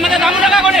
আমাদের রামনাগা করে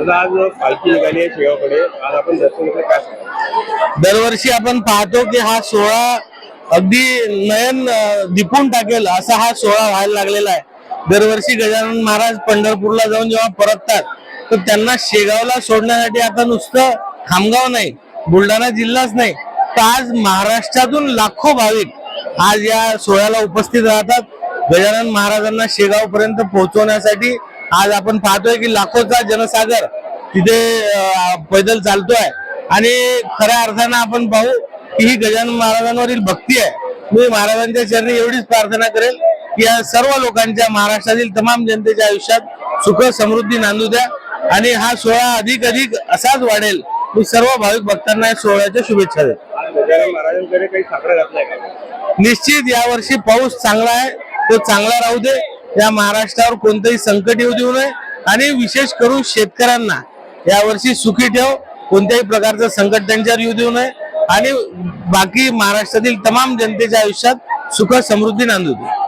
शेगावकडे आज आपण दरवर्षी आपण पाहतो की हा सोहळा अगदी नयन दिपून टाकेल असा हा सोहळा व्हायला लागलेला आहे दरवर्षी गजानन महाराज पंढरपूरला जाऊन जेव्हा परततात तर त्यांना शेगावला सोडण्यासाठी आता नुसतं खामगाव नाही बुलढाणा जिल्हाच नाही तर आज महाराष्ट्रातून लाखो भाविक आज या सोहळ्याला उपस्थित राहतात गजानन महाराजांना शेगाव पर्यंत पोहोचवण्यासाठी आज आपण पाहतोय की लाखोचा जनसागर तिथे पैदल चालतोय आणि खऱ्या अर्थानं आपण पाहू की ही गजानन महाराजांवरील भक्ती आहे मी महाराजांच्या चरणी एवढीच प्रार्थना करेल की या सर्व लोकांच्या महाराष्ट्रातील तमाम जनतेच्या आयुष्यात सुख समृद्धी नांदू द्या आणि हा सोहळा अधिक अधिक असाच वाढेल मी सर्व भाविक भक्तांना या सोहळ्याच्या शुभेच्छा देतो निश्चित यावर्षी पाऊस चांगला आहे तो चांगला राहू दे या महाराष्ट्रावर कोणतंही संकट येऊ देऊ नये आणि विशेष करून शेतकऱ्यांना यावर्षी सुखी ठेव कोणत्याही प्रकारचं संकट त्यांच्यावर येऊ देऊ नये आणि बाकी महाराष्ट्रातील तमाम जनतेच्या आयुष्यात सुख समृद्धी नांदू दे